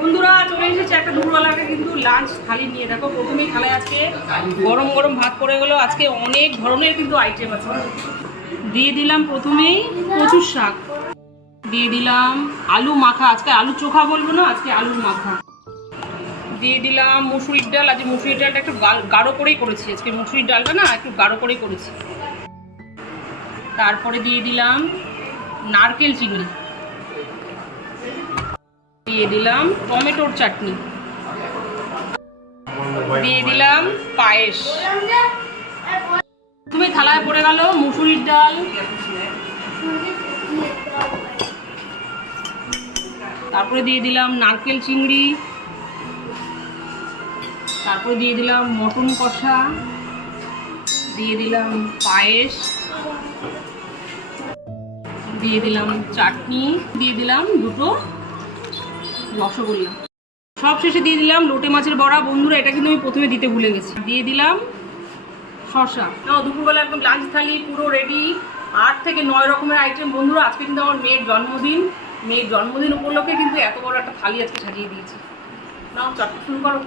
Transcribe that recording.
বন্ধুরা চলে এসেছে একটা দুপুরবেলাকে কিন্তু লাঞ্চ থালি নিয়ে। দেখো প্রথমেই থালায় আজকে গরম গরম ভাত পড়ে গেলো। আজকে অনেক ধরনের কিন্তু আইটেম আছে। দিয়ে দিলাম প্রথমেই কচুর শাক, দিয়ে দিলাম আলু মাখা, আজকে আলু চোখা বলবো না, আজকে আলুর মাখা। দিয়ে দিলাম মুসুরির ডাল, আজকে মুসুরির ডালটা একটু গাঢ় করেই করেছি, আজকে মুসুরির ডালটা না একটু গাঢ় করেই করেছি। তারপরে দিয়ে দিলাম নারকেল চিংড়ি, দিয়ে দিলাম টমেটোর চাটনি, দিয়ে দিলাম পায়েস। তুমি থালায় পড়ে গেল মুসুরির ডাল, তারপরে দিয়ে দিলাম নারকেল চিংড়ি, তারপরে দিয়ে দিলাম মটন কষা, দিয়ে দিলাম পায়েস, দিয়ে দিলাম চাটনি, দিয়ে দিলাম দুটো রসগোল্লা, সব শেষে দিয়ে দিলাম লোটে মাছের বড়া। বন্ধুরা এটা কিন্তু আমি প্রথমে দিতে ভুলে গেছি। দিয়ে দিলাম শসা। দুপুরবেলা একদম লাঞ্চ থালি পুরো রেডি, 8 থেকে 9 রকমের আইটেম। বন্ধুরা আজকে কিন্তু আমার মেয়ের জন্মদিন, মেয়ের জন্মদিন উপলক্ষে কিন্তু এত বড় একটা থালি আজকে সাজিয়ে দিয়েছি। নাও চটপট শুরু করো।